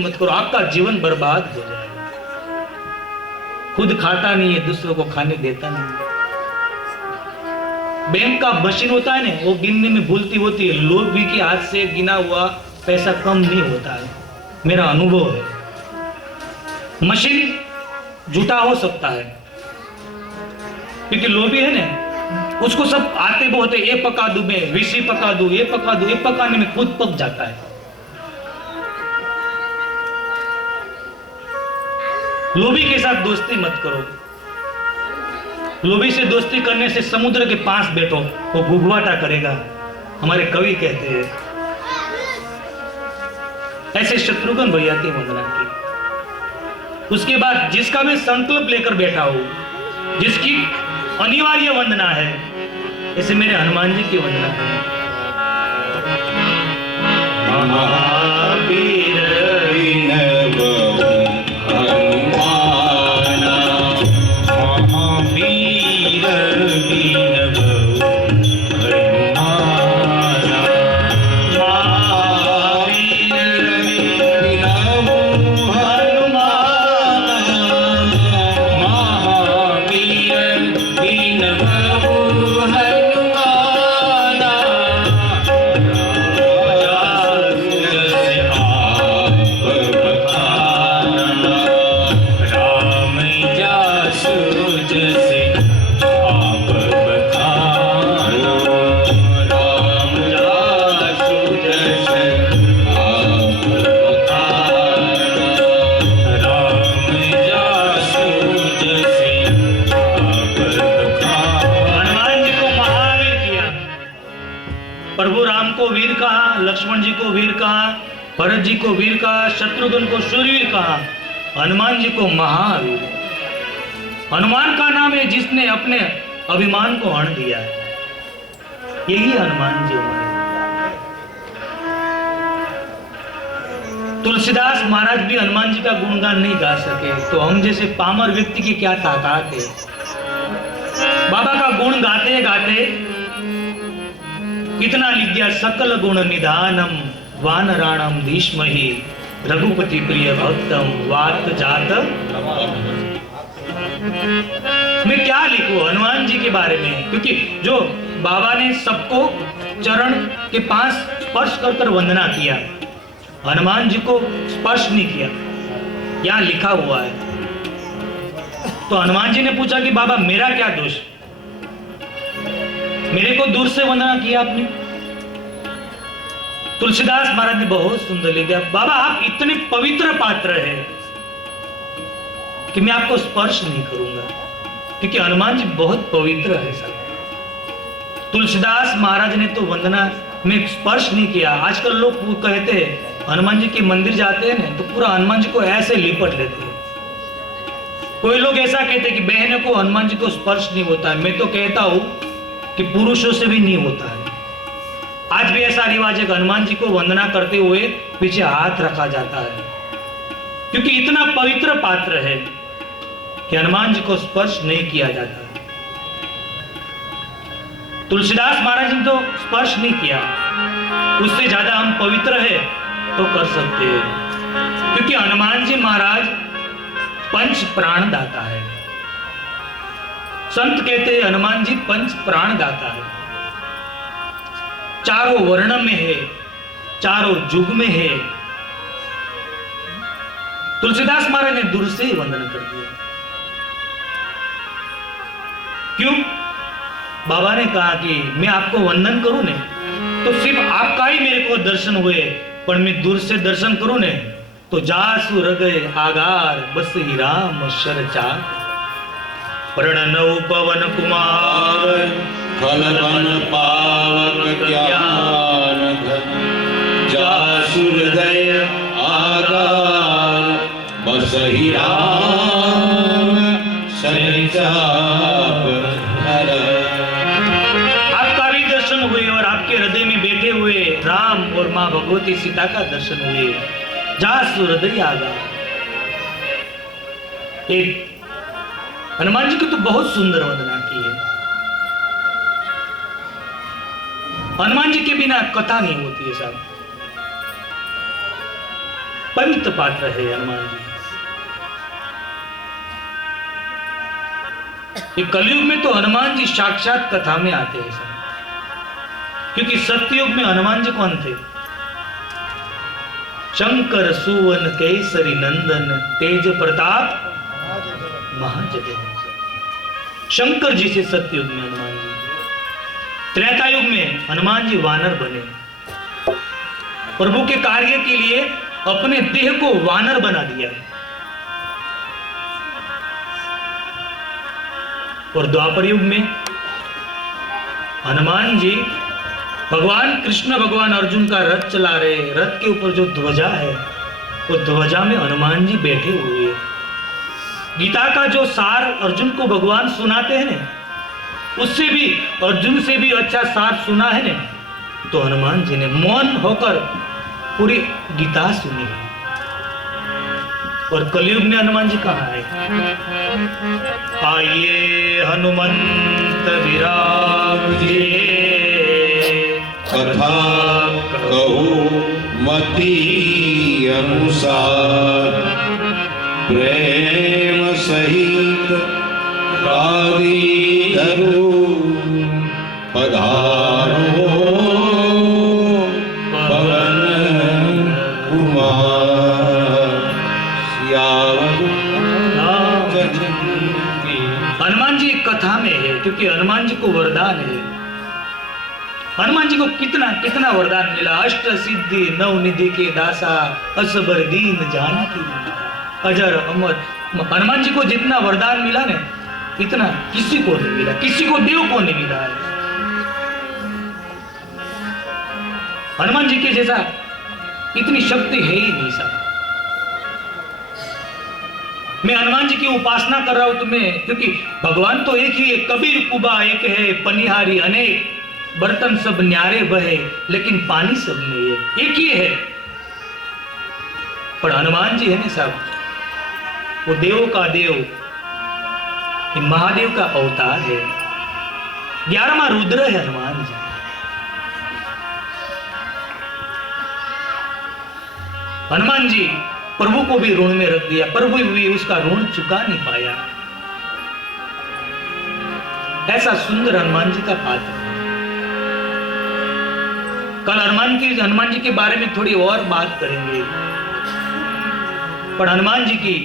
मत करो, आपका जीवन बर्बाद हो जाएगा। खुद खाता नहीं है, दूसरों को खाने देता नहीं। बैंक का मशीन होता है ना, वो गिनने में भूलती होती है, लोग भी के हाथ से गिना हुआ पैसा कम नहीं होता है। मेरा अनुभव है। मशीन झूठा हो सकता है क्योंकि लोभी है ना, उसको सब आते बोलते, ये पका दूं मैं, विसी पका दूं, ये पका दूं, ये पकाने में खुद पक जाता है। लोभी के साथ दोस्ती मत करो। लोभी से दोस्ती करने से समुद्र के पास बैठो, वो भुगवाटा करेगा, हमारे कवि कहते हैं। ऐसे शत्रुघ्न भैया की वंदना की। उसके बाद जिसका मैं संकल्प लेकर बैठा हूं, जिसकी अनिवार्य वंदना है, ऐसे मेरे हनुमान जी की वंदना करें। महावीर प्रभु राम को वीर कहा, लक्ष्मण जी को वीर कहा, भरत जी को वीर कहा, शत्रुघ्न को शूरवीर कहा, हनुमान जी को महावीर। हनुमान का नाम है जिसने अपने अभिमान को हण दिया है। यही हनुमान जी हमारे। तुलसीदास महाराज भी हनुमान जी का गुणगान नहीं गा सके, तो हम जैसे पामर व्यक्ति की क्या ताकत है। बाबा का गुण गाते गाते कितना लिख दिया, सकल गुण निधानम वानराणम धीष्महि रघुपति प्रिय भक्तम वात जात। मैं क्या लिखूं हनुमान जी के बारे में, क्योंकि जो बाबा ने सबको चरण के पास स्पर्श कर कर वंदना किया, हनुमान जी को स्पर्श नहीं किया, यहां लिखा हुआ है। तो हनुमान जी ने पूछा कि बाबा मेरा क्या दोष, मेरे को दूर से वंदना किया आपने। तुलसीदास महाराज ने बहुत सुंदर लिखा, बाबा आप इतने पवित्र पात्र हैं कि मैं आपको स्पर्श नहीं करूंगा, क्योंकि हनुमान जी बहुत पवित्र है सर। तुलसीदास महाराज ने तो वंदना में स्पर्श नहीं किया। आजकल लोग कहते हैं हनुमान जी के मंदिर जाते हैं ना, तो पूरा हनुमान जी को ऐसे लिपट लेते हैं। कोई लोग ऐसा कहते हैं कि बहनों को हनुमान जी को स्पर्श नहीं होता है। मैं तो कहता हूं कि पुरुषों से भी नहीं होता है। आज भी ऐसा रिवाज है कि हनुमान जी को वंदना करते हुए पीछे हाथ रखा जाता है, क्योंकि इतना पवित्र पात्र है कि हनुमान जी को स्पर्श नहीं किया जाता। तुलसीदास महाराज ने तो स्पर्श नहीं किया, उससे ज्यादा हम पवित्र है तो कर सकते हैं, क्योंकि हनुमान जी महाराज पंच प्राण दाता है। संत कहते हैं हनुमान जी पंच प्राण दाता है। चारों वर्ण में है, चारों युग में है। तुलसीदास महाराज ने दूर से ही वंदन कर दिया। क्यों? बाबा ने कहा कि मैं आपको वंदन करूं ने, तो सिर्फ आपका ही मेरे को दर्शन हुए, पर मैं दूर से दर्शन करूं ने तो जासु हृदय आगार बस ही राम शरचार। प्रणनौ पवन कुमार फलवन पावक ज्ञान घन, जासु हृदय आगार बस ही राम शरचाप हर। आपका भी दर्शन हुए और आपके हृदय में बैठे हुए राम और माँ भगवती सीता का दर्शन हुए। जासु हृदय आगार। एक हनुमान जी को तो बहुत सुंदर वंदना की है। हनुमान जी के बिना कथा नहीं होती है साहब। पवित्र पात्र है हनुमान जी। ये कलयुग में तो हनुमान जी साक्षात कथा में आते हैं सब, क्योंकि सत्ययुग में हनुमान जी कौन थे? शंकर सुवन केसरी नंदन तेज प्रताप महाजगन। शंकर जी से सत्ययुग में हनुमान जी। त्रेता युग में हनुमान जी वानर बने, प्रभु के कार्य के लिए अपने देह को वानर बना दिया। और द्वापर युग में हनुमान जी भगवान कृष्ण भगवान अर्जुन का रथ चला रहे, रथ के ऊपर जो ध्वजा है वो ध्वजा में हनुमान जी बैठे हुए हैं। गीता का जो सार अर्जुन को भगवान सुनाते हैं ना, उससे भी अर्जुन से भी अच्छा सार सुना है ना, तो हनुमान जी ने मौन होकर पूरी गीता सुनी। और कलयुग में हनुमान जी कहाँ है? आइए हनुमंत विराजे, कथा कहूँ मति अनुसार, प्रेम सहित गादी धरू पधारो पवन कुमार। हनुमान जी कथा में है, क्योंकि हनुमान जी को वरदान है। हनुमान जी को कितना कितना वरदान मिला। अष्ट सिद्धि नव निधि के दासा, असबर दीन जानकी अजर अमर। हनुमान जी को जितना वरदान मिला ना, इतना किसी को नहीं मिला, किसी को देव को नहीं मिला है। हनुमान जी के जैसा इतनी शक्ति है ही नहीं साहब। मैं हनुमान जी की उपासना कर रहा हूं तुम्हें, क्योंकि भगवान तो एक ही है। कबीर कुबा एक है, पनिहारी अनेक, बर्तन सब न्यारे बहे, लेकिन पानी सब में है, एक ही है। पर हनुमान जी है ना साहब, वो देवों का देव, महादेव का अवतार है। 11वां रुद्र है हनुमान जी। हनुमान जी प्रभु को भी ऋण में रख दिया, प्रभु भी उसका ऋण चुका नहीं पाया। ऐसा सुंदर हनुमान जी का पात्र। कल हनुमान जी के बारे में थोड़ी और बात करेंगे। पर हनुमान जी की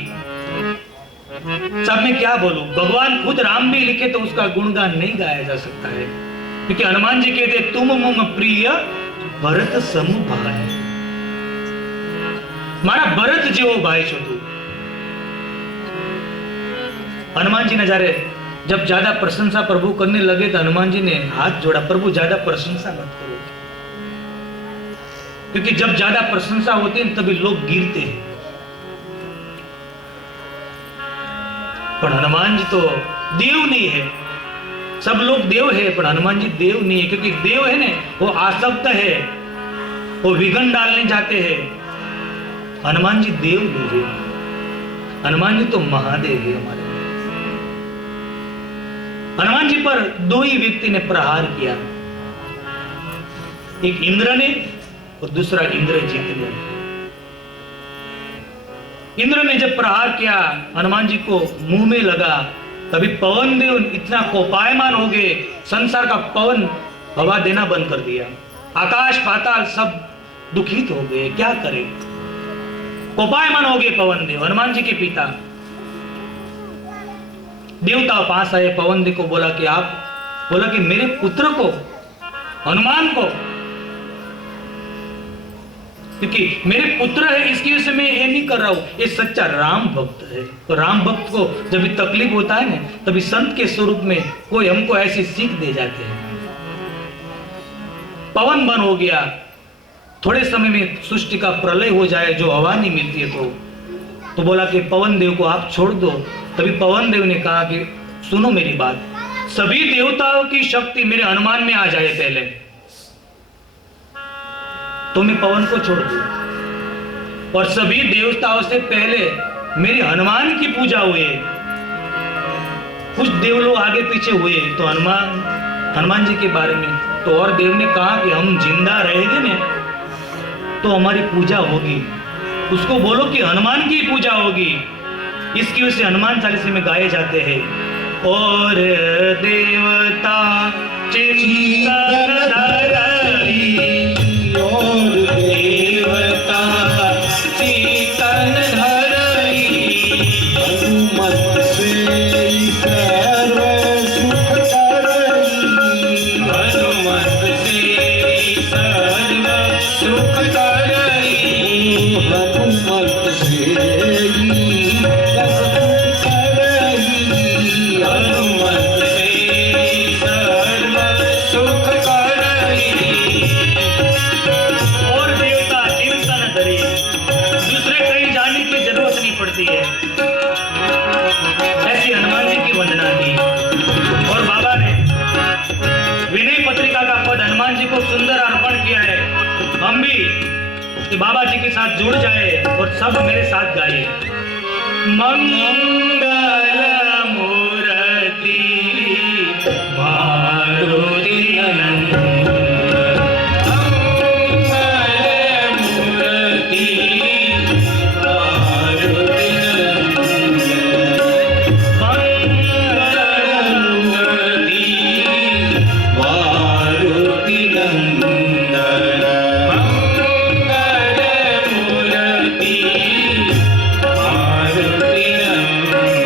सब में क्या बोलूं, भगवान खुद राम भी लिखे तो उसका गुणगान नहीं गाया जा सकता है, क्योंकि हनुमान जी कहते तुम मम प्रिय भरत सम भाई। मारा भरत जो भाई छो तू। हनुमान जी नजारे जब ज्यादा प्रशंसा प्रभु करने लगे तो हनुमान जी ने हाथ जोड़ा, प्रभु ज्यादा प्रशंसा मत करो, क्योंकि जब ज्यादा प्रशंसा होती है तभी लोग गिरते हैं। पर हनुमान जी तो देव नहीं है। सब लोग देव है पर हनुमान जी देव नहीं है, क्योंकि देव है ना वो आसक्त है, वो विघन डालने जाते हैं। हनुमान जी देव नहीं है, हनुमान जी तो महादेव है हमारे। हनुमान जी पर दो ही व्यक्ति ने प्रहार किया, एक इंद्र ने और दूसरा इंद्रजीत ने। इंद्र ने जब प्रहार किया हनुमान जी को मुंह में लगा, तभी पवन देव इतना कोपायमान हो गए, संसार का पवन हवा देना बंद कर दिया, आकाश पाताल सब दुखित हो गए। क्या करें, कोपायमान हो गए पवन देव। हनुमान जी के पिता देवता पास आए, पवन देव को बोला कि मेरे पुत्र को, हनुमान को, क्योंकि मेरे पुत्र है इसकी वजह से मैं ये नहीं कर रहा हूं, ये सच्चा राम भक्त है। तो राम भक्त को जब भी तकलीफ होता है ना, तभी संत के स्वरूप में कोई हमको ऐसी सीख दे जाते हैं। पवन बन हो गया, थोड़े समय में सृष्टि का प्रलय हो जाए, जो हवा नहीं मिलती है तो बोला कि पवन देव को आप छोड़ दो। तभी पवन देव ने कहा कि सुनो मेरी बात, सभी देवताओं की शक्ति मेरे हनुमान में आ जाए पहले तो मैं पवन को छोड़ दूं, और सभी देवताओं से पहले मेरे हनुमान की पूजा हुए। कुछ देव लोग आगे पीछे हुए तो हनुमान जी के बारे में तो और देव ने कहा कि हम जिंदा रहेंगे ना तो हमारी पूजा होगी, उसको बोलो कि हनुमान की पूजा होगी। इसकी वजह से हनुमान चालीसा में गाए जाते हैं। और देवता चिंतन धरई, और देवता चिंतन धरई, हनुमत से सर्व सुख करई, हनुमत से सर्व सुख करई, हनुमत से हनुमत से सर्व सुख करई। और देवता चिंतन धरी, दूसरे कहीं जाने की जरूरत नहीं पड़ती है। ऐसी हनुमान जी की वंदना की। और बाबा ने विनय पत्रिका का पद हनुमान जी को सुंदर अर्पण किया है। हम भी कि बाबा जी के साथ जुड़ जाए और सब मेरे साथ गाए। मंगल मूर्ति मारुति नंदन, मंगल मूर्ति मारुति नंदन, मंगल मूर्ति मारुति नंदन, मंगल मूर्ति मारुति नंदन।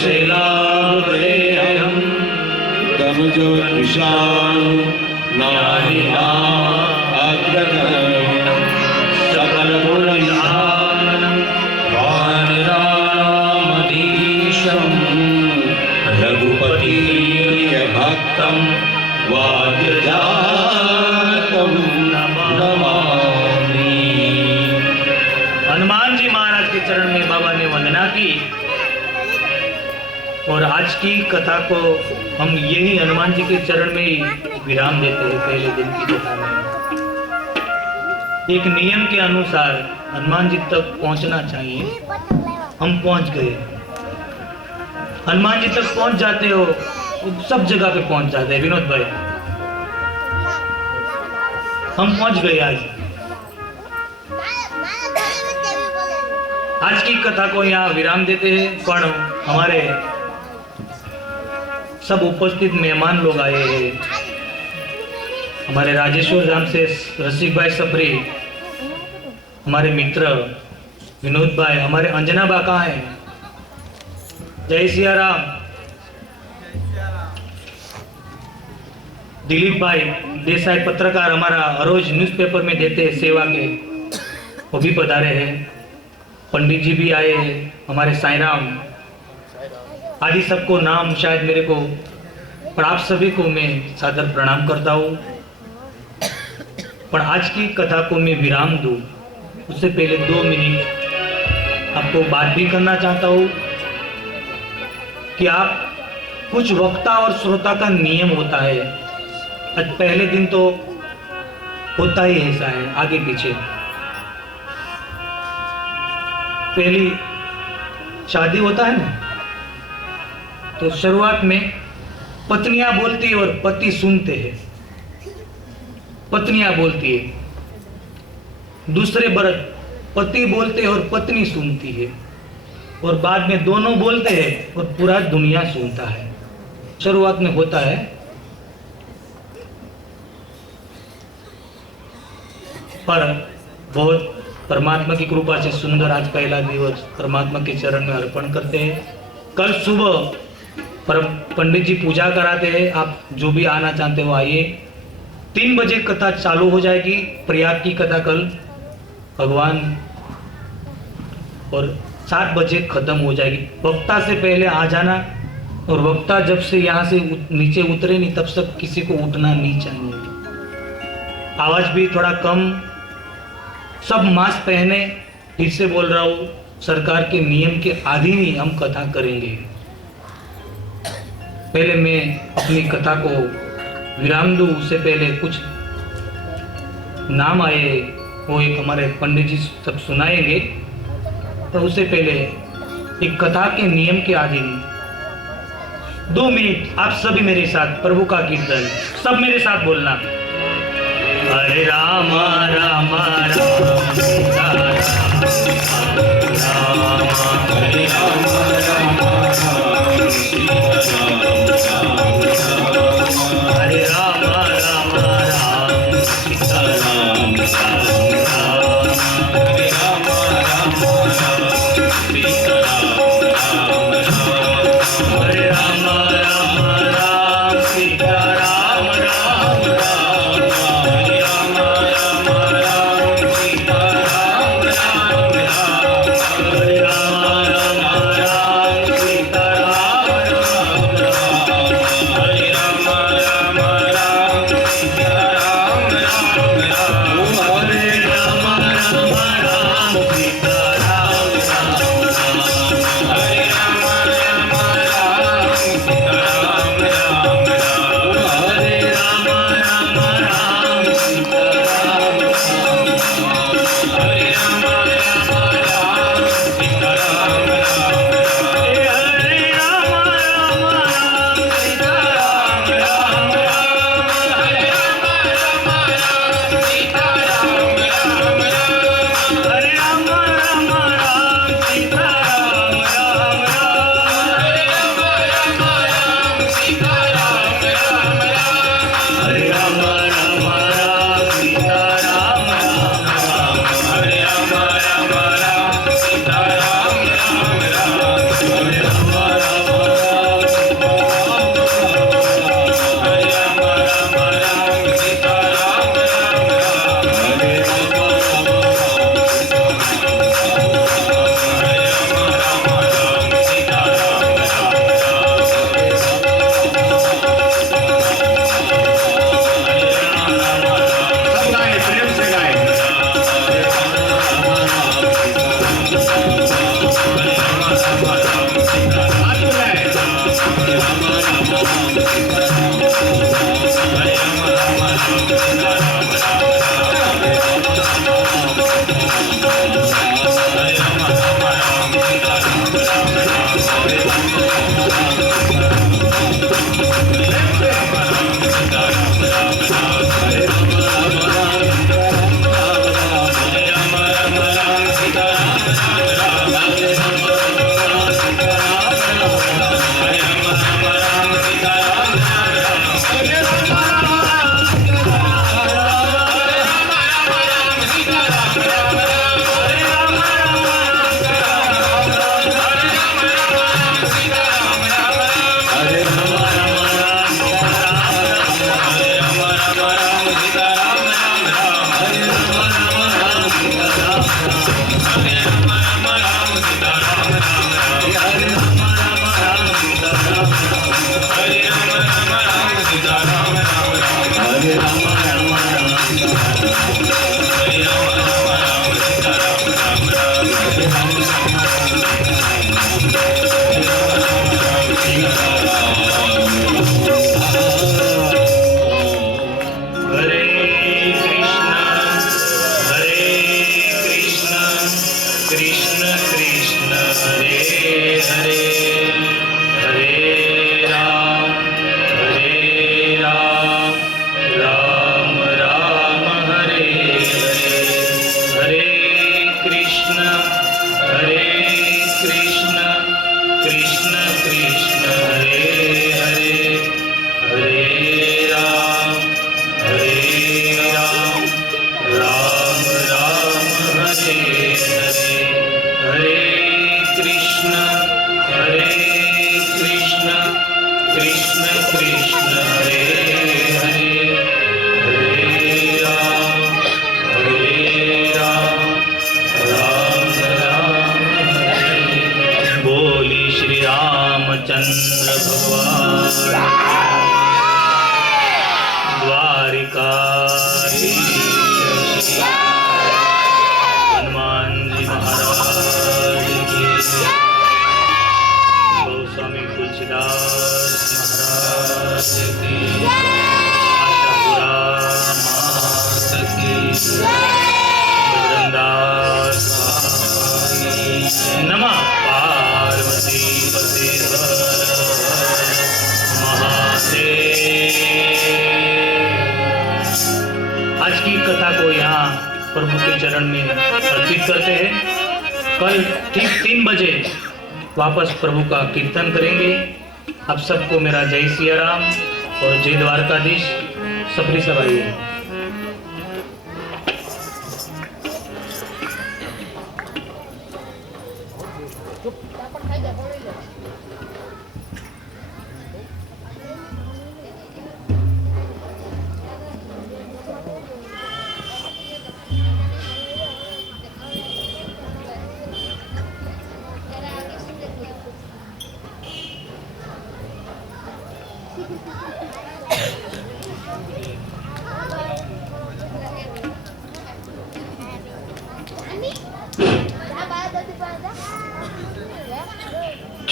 शिलाभ्रेयम् तनुजो विशाल नारिणा अग्रगण्यम् सकलगुणनिधानम् वानरामधीशम् रघुपतिप्रियभक्तम् वाग्जातम् नमामि। हनुमान जी महाराज के चरण में बाबा ने वंदना की और आज की कथा को हम यही हनुमान जी के चरण में ही विराम देते हैं। पहले दिन की कथा में एक नियम के अनुसार हनुमान जी तक पहुंचना चाहिए। हम पहुंच गए। हनुमान जी तक पहुंच जाते हो, सब जगह पे पहुंच जाते हैं। विनोद भाई, हम पहुंच गए। आज की कथा को यहाँ विराम देते हैं। पर हमारे सब उपस्थित मेहमान लोग आए हैं। हमारे राजेश्वर धाम से रसिक भाई सफरी, हमारे मित्र विनोद भाई, हमारे अंजना बा कहाँ है? जय सिया राम। दिलीप भाई देसाई पत्रकार, हमारा रोज न्यूज़पेपर में देते हैं सेवा के, वो भी पधारे हैं। पंडित जी भी आए हैं, हमारे साईराम आदि सबको नाम शायद मेरे को, पर आप सभी को मैं सादर प्रणाम करता हूँ। पर आज की कथा को मैं विराम दूँ उससे पहले 2 मिनट आपको बात भी करना चाहता हूँ कि आप कुछ वक्ता और श्रोता का नियम होता है। आज पहले दिन तो होता ही ऐसा है, आगे पीछे। पहली शादी होता है ना, तो शुरुआत में पत्नियां बोलती है और पति सुनते हैं। पत्नियां बोलती है, दूसरे बरस पति बोलते हैं और पत्नी सुनती है, और बाद में दोनों बोलते हैं और पूरा दुनिया सुनता है। शुरुआत में होता है। पर बहुत परमात्मा की कृपा से सुंदर आज पहला दिवस परमात्मा के चरण में अर्पण करते हैं। कल सुबह पंडित जी पूजा कराते हैं। आप जो भी आना चाहते हो आइए। 3 बजे कथा चालू हो जाएगी। प्रयाग की कथा कल भगवान, और 7 बजे खत्म हो जाएगी। वक्ता से पहले आ जाना, और वक्ता जब से यहाँ से नीचे उतरे नहीं तब तक किसी को उठना नहीं चाहिए। आवाज भी थोड़ा कम, सब मास्क पहने। फिर से बोल रहा हूँ, सरकार के नियम के अधीन ही हम कथा करेंगे। पहले मैं अपनी कथा को विराम दूँ उससे पहले कुछ नाम आए, वो एक हमारे पंडित जी सब सुनाएंगे। तो उससे पहले एक कथा के नियम के अधीन 2 मिनट आप सभी मेरे साथ प्रभु का कीर्तन, सब मेरे साथ बोलना। हरे राम राम राम सीता राम, हरे राम राम राम सीता हरे राम राम राम सीता राम, हरे राम राम राम सीता हरे राम राम राम सीता राम राम राम, हरे राम राम राम सीता राम राम हरे राम राम राम आज की कथा को यहाँ प्रभु के चरण में अर्पित करते हैं। कल ठीक 3 बजे वापस प्रभु का कीर्तन करेंगे। आप सबको मेरा जय सिया राम और जय द्वारकाधीश। सबरी सवाई है।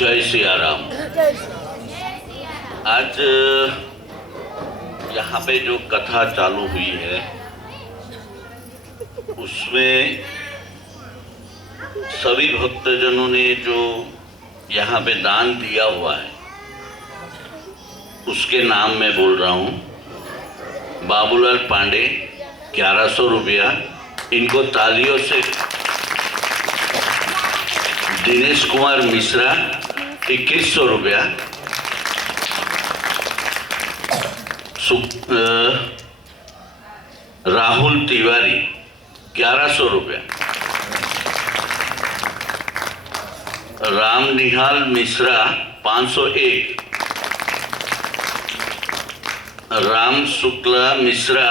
जय सिया राम। आज यहाँ पे जो कथा चालू हुई है उसमें सभी भक्तजनों ने जो यहाँ पे दान दिया हुआ है उसके नाम मैं बोल रहा हूँ। बाबूलाल पांडे 1100 रुपया, इनको तालियों से। दिनेश कुमार मिश्रा 2100 रुपया। राहुल तिवारी 1100 रुपया। राम निहाल मिश्रा 501। राम शुक्ला मिश्रा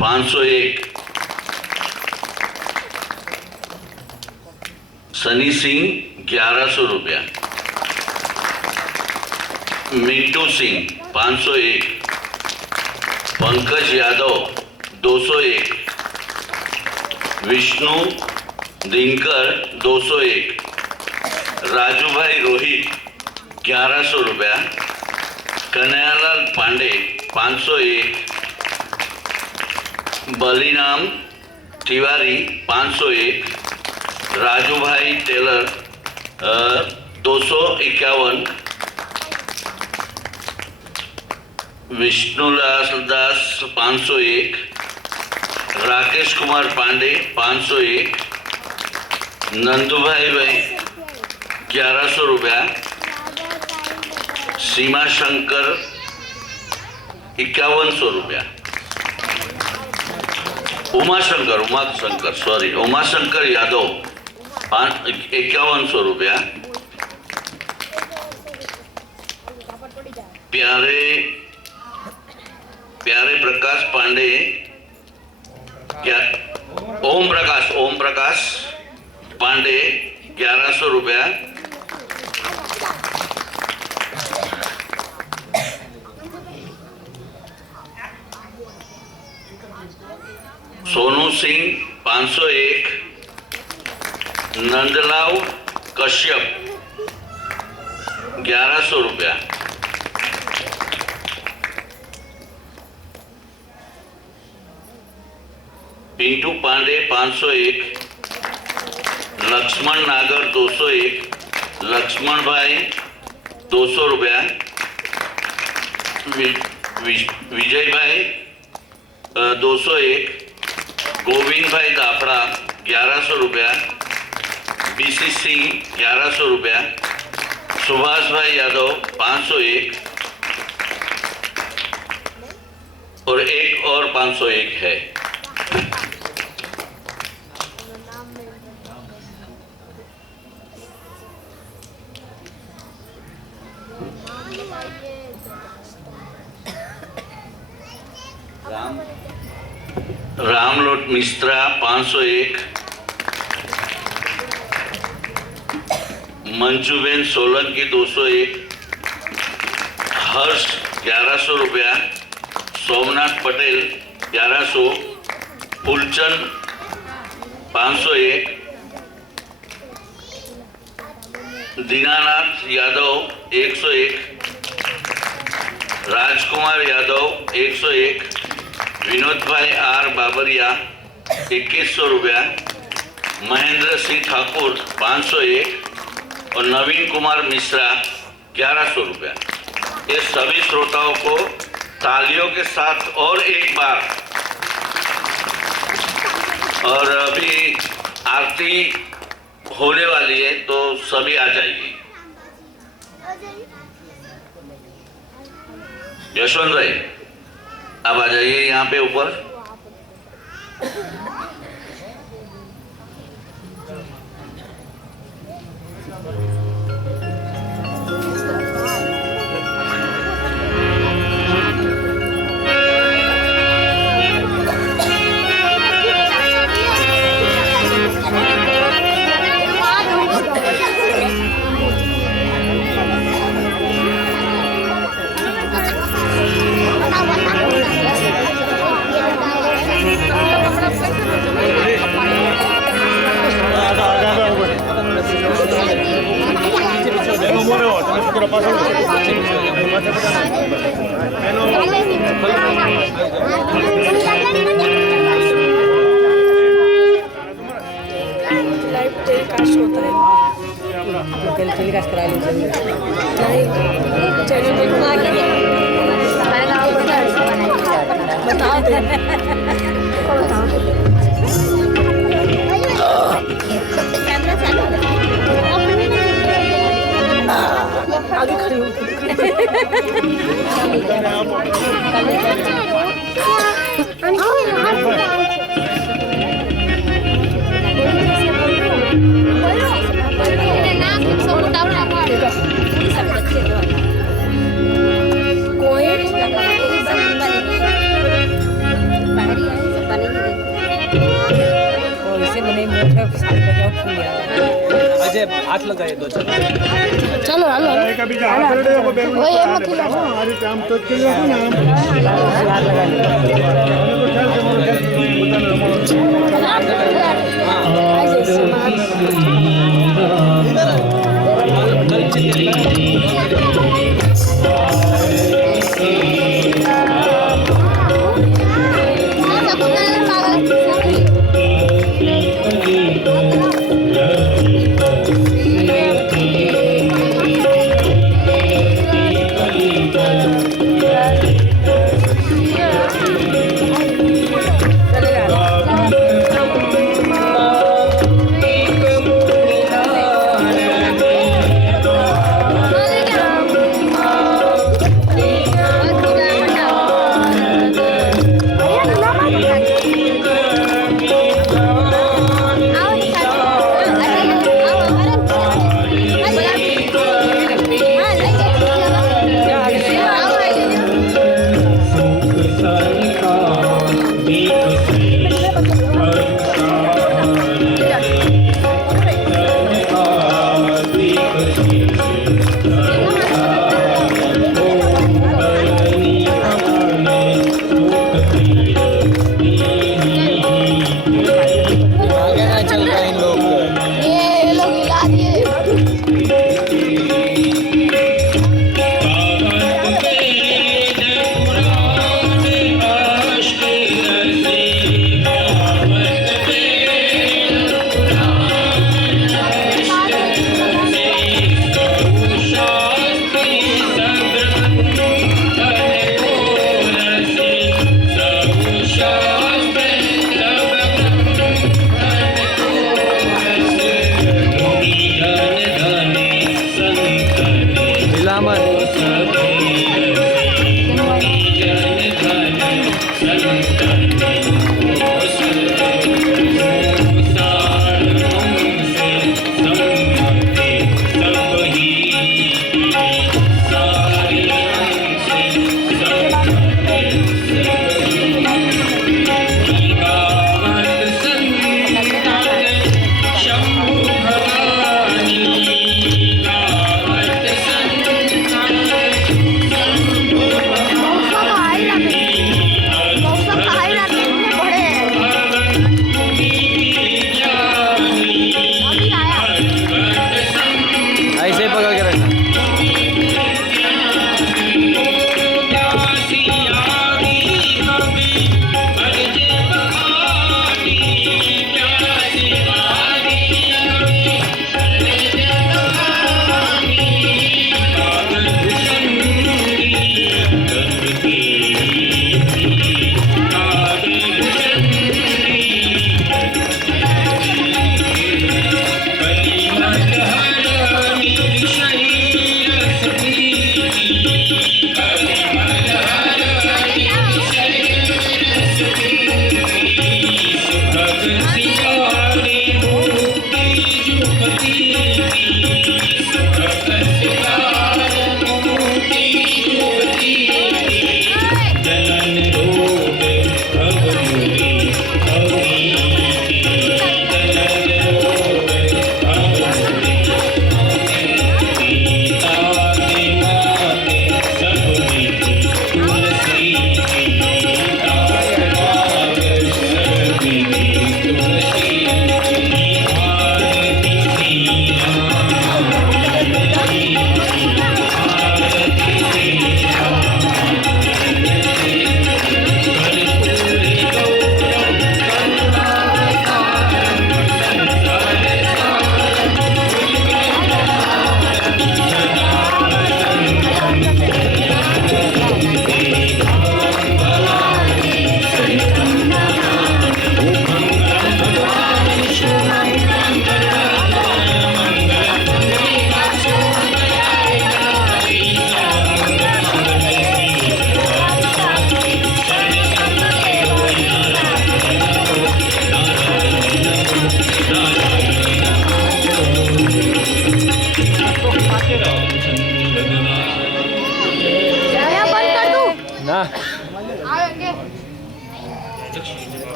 501। सनी सिंह 1100 रुपया। मिंटू सिंह 501। पंकज यादव 201। विष्णु दिनकर 201। राजू भाई रोहित 1100 रुपया। कन्हैयालाल पांडे 501। बलिराम तिवारी 501। राजू भाई टेलर 251। विष्णुलाल दास 501। राकेश कुमार पांडे 501। नंदुभाई भाई 1100 रुपया। सीमा शंकर 5100 रुपया। उमाशंकर यादव 5100 रुपया। प्यारे प्रकाश पांडे ओम प्रकाश पांडे 1100 रुपया। सोनू सिंह 501। नंदलाल कश्यप 1100 रुपया। पिंटू पांडे 501। लक्ष्मण नागर 201। लक्ष्मण भाई 200 रुपया। विजय भाई 201। गोविंद भाई दाफड़ा 1100 रुपया। बीसी सिंह 1100 रुपया। सुभाष भाई यादव 501 और एक और 501 है। रामलोट मिश्रा 501। मंजूबेन सोलंकी 201। हर्ष 1100 रुपया। सोमनाथ पटेल 1100। फुलचंद 501। दीनानाथ यादव 101। राजकुमार यादव 101। विनोद भाई आर बाबरिया 2100 रुपया। महेंद्र सिंह ठाकुर 501 और नवीन कुमार मिश्रा 1100 रुपया। ये सभी श्रोताओं को तालियों के साथ और एक बार और अभी आरती होने वाली है, तो सभी आ जाइए। यशवंत भाई, आप आ जाइए यहाँ पे ऊपर। लाइव टेलीकास्ट होता है, टेलीकास्ट करा लीजिए। चैनल पे बताओ कैमरा चालू आगे खड़े हो। अजय हाथ लगाए दो, चलो कभी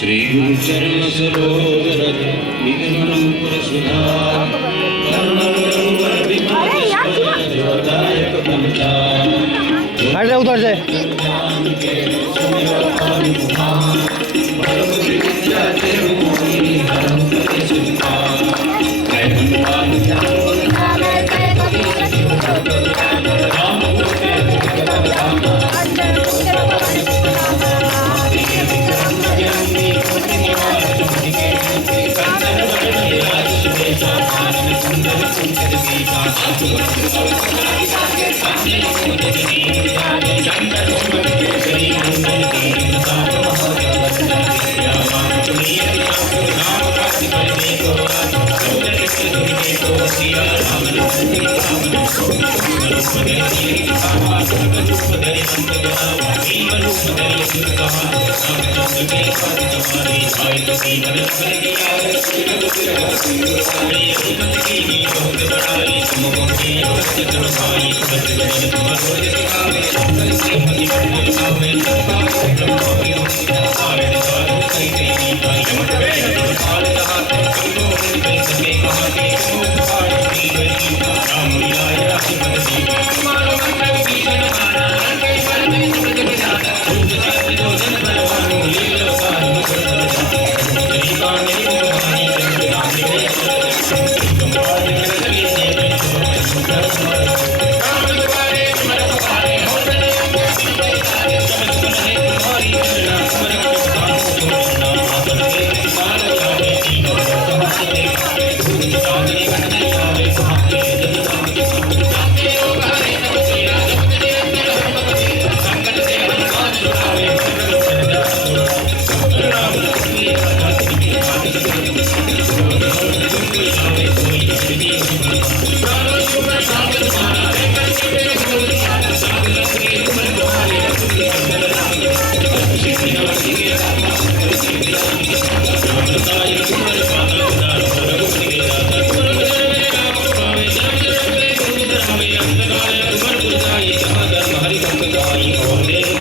श्री गुरु चरण सरोज रज निगमनुपुर सुधार वर्णवर विमल जोदायक पंचा हट रहे उधर से